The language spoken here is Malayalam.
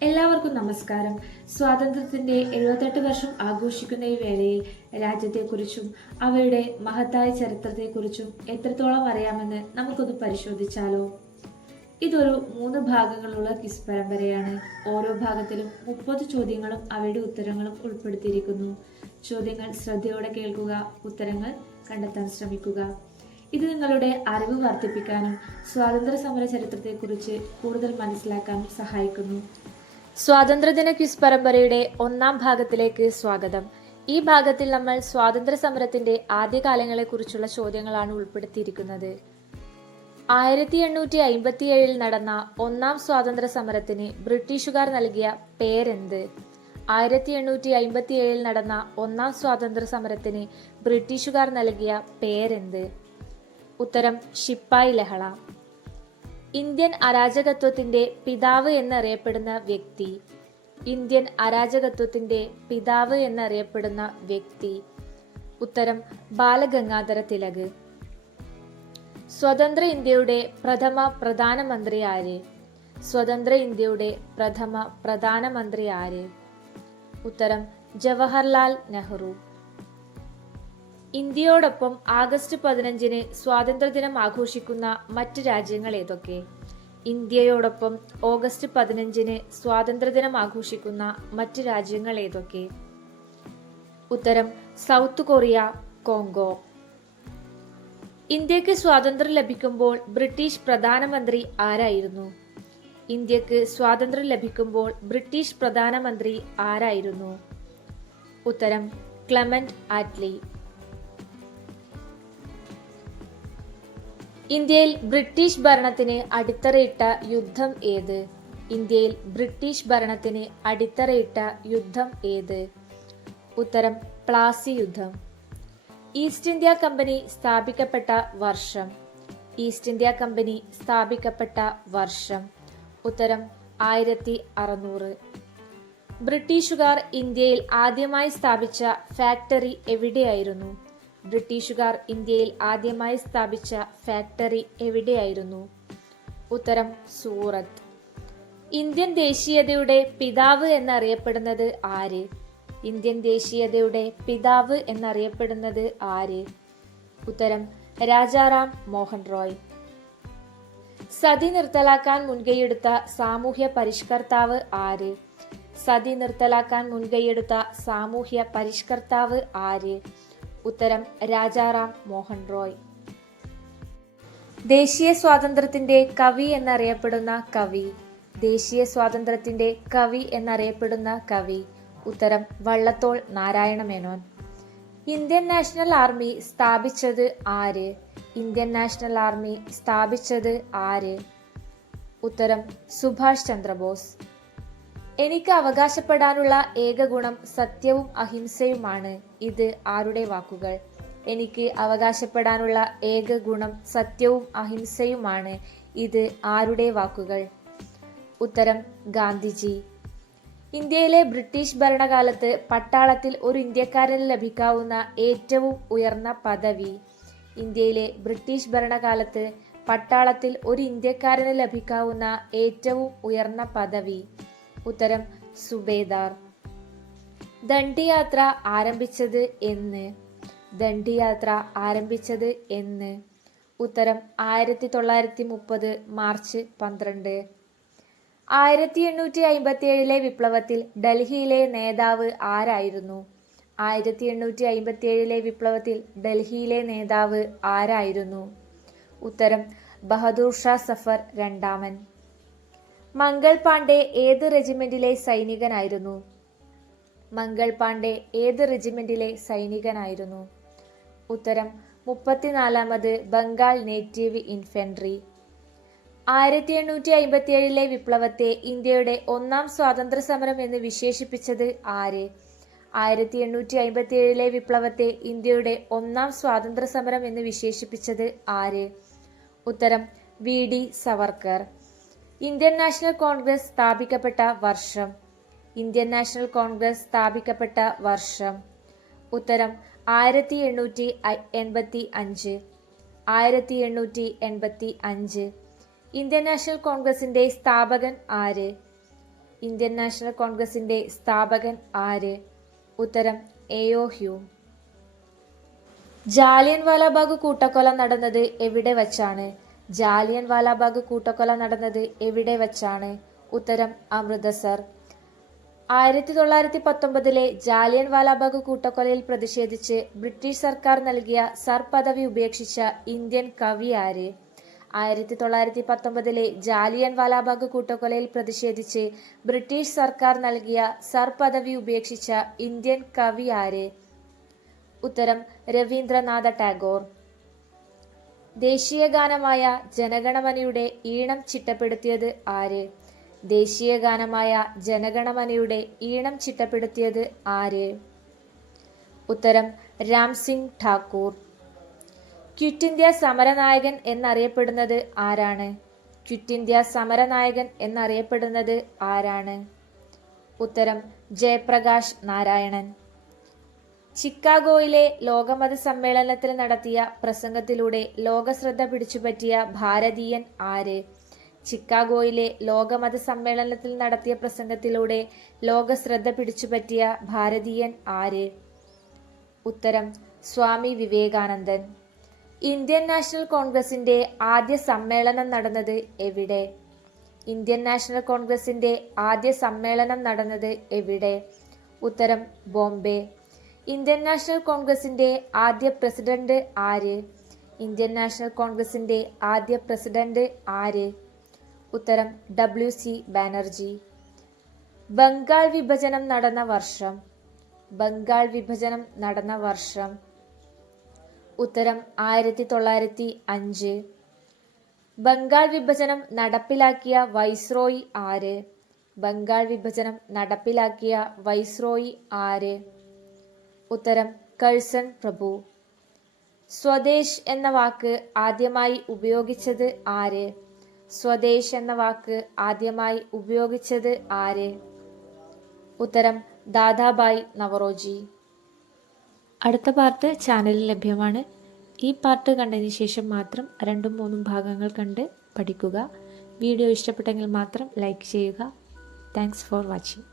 എല്ലാവർക്കും നമസ്കാരം. സ്വാതന്ത്ര്യത്തിന്റെ 78 വർഷം ആഘോഷിക്കുന്ന ഈ വേളയിൽ രാജ്യത്തെക്കുറിച്ചും അവയുടെ മഹത്തായ ചരിത്രത്തെക്കുറിച്ചും എത്രത്തോളം അറിയാമെന്ന് നമുക്കൊന്ന് പരിശോധിച്ചാലോ? ഇതൊരു 3 ഭാഗങ്ങളുള്ള ക്വിസ് പരമ്പരയാണ്. ഓരോ ഭാഗത്തിലും 30 ചോദ്യങ്ങളും അവയുടെ ഉത്തരങ്ങളും ഉൾപ്പെടുത്തിയിരിക്കുന്നു. ചോദ്യങ്ങൾ ശ്രദ്ധയോടെ കേൾക്കുക, ഉത്തരങ്ങൾ കണ്ടെത്താൻ ശ്രമിക്കുക. ഇത് നിങ്ങളുടെ അറിവ് വർദ്ധിപ്പിക്കാനും സ്വാതന്ത്ര്യ സമര ചരിത്രത്തെക്കുറിച്ച് കൂടുതൽ മനസ്സിലാക്കാനും സഹായിക്കുന്നു. സ്വാതന്ത്ര്യദിന ക്വിസ് പരമ്പരയുടെ 1ാം ഭാഗത്തിലേക്ക് സ്വാഗതം. ഈ ഭാഗത്തിൽ നമ്മൾ സ്വാതന്ത്ര്യ സമരത്തിന്റെ ആദ്യകാലങ്ങളെക്കുറിച്ചുള്ള ചോദ്യങ്ങളാണ് ഉൾപ്പെടുത്തിയിരിക്കുന്നത്. 1857 നടന്ന 1ാം സ്വാതന്ത്ര്യ സമരത്തിന് ബ്രിട്ടീഷുകാർ നൽകിയ പേരെന്ത്? 1857 നടന്ന 1ാം സ്വാതന്ത്ര്യ സമരത്തിന് ബ്രിട്ടീഷുകാർ നൽകിയ പേരെന്ത്? ഉത്തരം ശിപ്പായി ലഹള. ഇന്ത്യൻ അരാജകത്വത്തിന്റെ പിതാവ് എന്നറിയപ്പെടുന്ന വ്യക്തി. ഇന്ത്യൻ അരാജകത്വത്തിന്റെ പിതാവ് എന്നറിയപ്പെടുന്ന വ്യക്തി. ഉത്തരം ബാലഗംഗാധര തിലക്. സ്വതന്ത്ര ഇന്ത്യയുടെ പ്രഥമ പ്രധാനമന്ത്രി ആര്? സ്വതന്ത്ര ഇന്ത്യയുടെ പ്രഥമ പ്രധാനമന്ത്രി ആര്? ഉത്തരം ജവഹർലാൽ നെഹ്റു. ഇന്ത്യയോടൊപ്പം ആഗസ്റ്റ് 15-ന് സ്വാതന്ത്ര്യദിനം ആഘോഷിക്കുന്ന മറ്റ് രാജ്യങ്ങൾ ഏതൊക്കെ? ഇന്ത്യയോടൊപ്പം ഓഗസ്റ്റ് 15-ന് സ്വാതന്ത്ര്യദിനം ആഘോഷിക്കുന്ന മറ്റ് രാജ്യങ്ങൾ ഏതൊക്കെ? ഉത്തരം സൗത്ത് കൊറിയ, കോങ്കോ. ഇന്ത്യക്ക് സ്വാതന്ത്ര്യം ലഭിക്കുമ്പോൾ ബ്രിട്ടീഷ് പ്രധാനമന്ത്രി ആരായിരുന്നു? ഇന്ത്യക്ക് സ്വാതന്ത്ര്യം ലഭിക്കുമ്പോൾ ബ്രിട്ടീഷ് പ്രധാനമന്ത്രി ആരായിരുന്നു? ഉത്തരം ക്ലെമന്റ് ആറ്റ്ലി. ഇന്ത്യയിൽ ബ്രിട്ടീഷ് ഭരണത്തിന് അടിത്തറയിട്ട യുദ്ധം ഏത്? ഇന്ത്യയിൽ ബ്രിട്ടീഷ് ഭരണത്തിന് അടിത്തറയിട്ട യുദ്ധം ഏത്? ഉത്തരം പ്ലാസി യുദ്ധം. ഈസ്റ്റ് ഇന്ത്യ കമ്പനി സ്ഥാപിക്കപ്പെട്ട വർഷം. ഈസ്റ്റ് ഇന്ത്യ കമ്പനി സ്ഥാപിക്കപ്പെട്ട വർഷം. ഉത്തരം 1600. ബ്രിട്ടീഷുകാർ ഇന്ത്യയിൽ ആദ്യമായി സ്ഥാപിച്ച ഫാക്ടറി എവിടെയായിരുന്നു? ബ്രിട്ടീഷുകാർ ഇന്ത്യയിൽ ആദ്യമായി സ്ഥാപിച്ച ഫാക്ടറി എവിടെയായിരുന്നു? ഉത്തരം സൂറത്ത്. ഇന്ത്യൻ ദേശീയതയുടെ പിതാവ് എന്നറിയപ്പെടുന്നത് ആര്? ഇന്ത്യൻ ദേശീയതയുടെ പിതാവ് എന്നറിയപ്പെടുന്നത് ആര്? ഉത്തരം രാജാറാം മോഹൻ റോയ്. സതി നിർത്തലാക്കാൻ മുൻകൈയെടുത്ത സാമൂഹ്യ പരിഷ്കർത്താവ് ആര്? സതി നിർത്തലാക്കാൻ മുൻകൈയെടുത്ത സാമൂഹ്യ പരിഷ്കർത്താവ് ആര്? ഉത്തരം രാജാറാം മോഹൻ റോയ്. ദേശീയ സ്വാതന്ത്ര്യത്തിന്റെ കവി എന്നറിയപ്പെടുന്ന കവി. ദേശീയ സ്വാതന്ത്ര്യത്തിന്റെ കവി എന്നറിയപ്പെടുന്ന കവി. ഉത്തരം Vallathol Narayana Menon. Indian national army സ്ഥാപിച്ചത് ആര്? ഇന്ത്യൻ നാഷണൽ ആർമി സ്ഥാപിച്ചത് ആര്? ഉത്തരം സുഭാഷ് ചന്ദ്രബോസ്. എനിക്ക് അവകാശപ്പെടാനുള്ള ഏക ഗുണം സത്യവും അഹിംസയുമാണ്. ഇത് ആരുടെ വാക്കുകൾ? എനിക്ക് അവകാശപ്പെടാനുള്ള ഏക ഗുണം സത്യവും അഹിംസയുമാണ്. ഇത് ആരുടെ വാക്കുകൾ? ഉത്തരം ഗാന്ധിജി. ഇന്ത്യയിലെ ബ്രിട്ടീഷ് ഭരണകാലത്ത് പട്ടാളത്തിൽ ഒരു ഇന്ത്യക്കാരന് ലഭിക്കാവുന്ന ഏറ്റവും ഉയർന്ന പദവി. ഇന്ത്യയിലെ ബ്രിട്ടീഷ് ഭരണകാലത്ത് പട്ടാളത്തിൽ ഒരു ഇന്ത്യക്കാരന് ലഭിക്കാവുന്ന ഏറ്റവും ഉയർന്ന പദവി. ഉത്തരം സുബേദാർ. ദണ്ഡിയാത്ര ആരംഭിച്ചത് എന്ന്? ദണ്ഡിയാത്ര ആരംഭിച്ചത് എന്ന്? ഉത്തരം 1930 മാർച്ച് 12. 1857 വിപ്ലവത്തിൽ ഡൽഹിയിലെ നേതാവ് ആരായിരുന്നു? 1857 വിപ്ലവത്തിൽ ഡൽഹിയിലെ നേതാവ് ആരായിരുന്നു? ഉത്തരം ബഹദൂർ ഷാ സഫർ രണ്ടാമൻ. മംഗൾ പാണ്ഡെ ഏത് റെജിമെന്റിലെ സൈനികനായിരുന്നു? മംഗൾ പാണ്ഡെ ഏത് റെജിമെന്റിലെ സൈനികനായിരുന്നു? ഉത്തരം 34ാമത് ബംഗാൾ നേറ്റീവ് ഇൻഫൻട്രി. 1857 വിപ്ലവത്തെ ഇന്ത്യയുടെ 1ാം സ്വാതന്ത്ര്യ സമരം എന്ന് വിശേഷിപ്പിച്ചത് ആര്? 1857 വിപ്ലവത്തെ ഇന്ത്യയുടെ 1ാം സ്വാതന്ത്ര്യ സമരം എന്ന് വിശേഷിപ്പിച്ചത് ആര്? ഉത്തരം VD Savarkar. Indian National Congress സ്ഥാപിക്കപ്പെട്ട വർഷം. ഇന്ത്യൻ നാഷണൽ കോൺഗ്രസ് സ്ഥാപിക്കപ്പെട്ട വർഷം. ഉത്തരം 1885. 1885. ഇന്ത്യൻ നാഷണൽ കോൺഗ്രസിന്റെ സ്ഥാപകൻ ആര്? ഇന്ത്യൻ നാഷണൽ കോൺഗ്രസിന്റെ സ്ഥാപകൻ ആര്? ഉത്തരം എ.ഒ. ഹ്യൂം. ജാലിയൻ വാലാബാഗ് കൂട്ടക്കൊല നടന്നത് എവിടെ വച്ചാണ്? ജാലിയൻ വാലാബാഗ് കൂട്ടക്കൊല നടന്നത് എവിടെ വച്ചാണ്? ഉത്തരം അമൃതസർ. 1919 ജാലിയൻ വാലാബാഗ് കൂട്ടക്കൊലയിൽ പ്രതിഷേധിച്ച് ബ്രിട്ടീഷ് സർക്കാർ നൽകിയ സർ പദവി ഉപേക്ഷിച്ച ഇന്ത്യൻ കവി ആര്? 1919 ജാലിയൻ വാലാബാഗ് കൂട്ടക്കൊലയിൽ പ്രതിഷേധിച്ച് ബ്രിട്ടീഷ് സർക്കാർ നൽകിയ സർ പദവി ഉപേക്ഷിച്ച ഇന്ത്യൻ കവി ആര്? ഉത്തരം രവീന്ദ്രനാഥ ടാഗോർ. ദേശീയ ഗാനമായ ജനഗണമനയുടെ ഈണം ചിട്ടപ്പെടുത്തിയത് ആര്? ദേശീയ ഗാനമായ ജനഗണമനയുടെ ഈണം ചിട്ടപ്പെടുത്തിയത് ആര്? ഉത്തരം രാം സിംഗ് ഠാക്കൂർ. ക്വിറ്റ് ഇന്ത്യ സമരനായകൻ എന്നറിയപ്പെടുന്നത് ആരാണ്? ക്വിറ്റ് ഇന്ത്യ സമരനായകൻ എന്നറിയപ്പെടുന്നത് ആരാണ്? ഉത്തരം ജയപ്രകാശ് നാരായണൻ. ചിക്കാഗോയിലെ ലോകമത സമ്മേളനത്തിൽ നടത്തിയ പ്രസംഗത്തിലൂടെ ലോകശ്രദ്ധ പിടിച്ചുപറ്റിയ ഭാരതീയൻ ആര്? ചിക്കാഗോയിലെ ലോകമത സമ്മേളനത്തിൽ നടത്തിയ പ്രസംഗത്തിലൂടെ ലോകശ്രദ്ധ പിടിച്ചുപറ്റിയ ഭാരതീയൻ ആര്? ഉത്തരം സ്വാമി വിവേകാനന്ദൻ. ഇന്ത്യൻ നാഷണൽ കോൺഗ്രസിന്റെ ആദ്യ സമ്മേളനം നടന്നത് എവിടെ? ഇന്ത്യൻ നാഷണൽ കോൺഗ്രസിന്റെ ആദ്യ സമ്മേളനം നടന്നത് എവിടെ? ഉത്തരം ബോംബെ. ഇന്ത്യൻ നാഷണൽ കോൺഗ്രസിന്റെ ആദ്യ പ്രസിഡന്റ് ആര്? ഇന്ത്യൻ നാഷണൽ കോൺഗ്രസിന്റെ ആദ്യ പ്രസിഡന്റ് ആര്? ഉത്തരം W.C. ബാനർജി. ബംഗാൾ വിഭജനം നടന്ന വർഷം? ബംഗാൾ വിഭജനം നടന്ന വർഷം? ഉത്തരം 1905. ബംഗാൾ വിഭജനം നടപ്പിലാക്കിയ വൈസ്രോയി ആര്? ബംഗാൾ വിഭജനം നടപ്പിലാക്കിയ വൈസ്രോയി ആര്? ഉത്തരം കഴ്സൺ പ്രഭു. സ്വദേശ് എന്ന വാക്ക് ആദ്യമായി ഉപയോഗിച്ചത് ആര്? സ്വദേശ് എന്ന വാക്ക് ആദ്യമായി ഉപയോഗിച്ചത് ആര്? ഉത്തരം ദാദാഭായ് നവറോജി. അടുത്ത പാർട്ട് ചാനലിൽ ലഭ്യമാണ്. ഈ പാർട്ട് കണ്ടതിന് ശേഷം മാത്രം 2ഉം 3ഉം ഭാഗങ്ങൾ കണ്ട് പഠിക്കുക. വീഡിയോ ഇഷ്ടപ്പെട്ടെങ്കിൽ മാത്രം ലൈക്ക് ചെയ്യുക. Thanks for watching.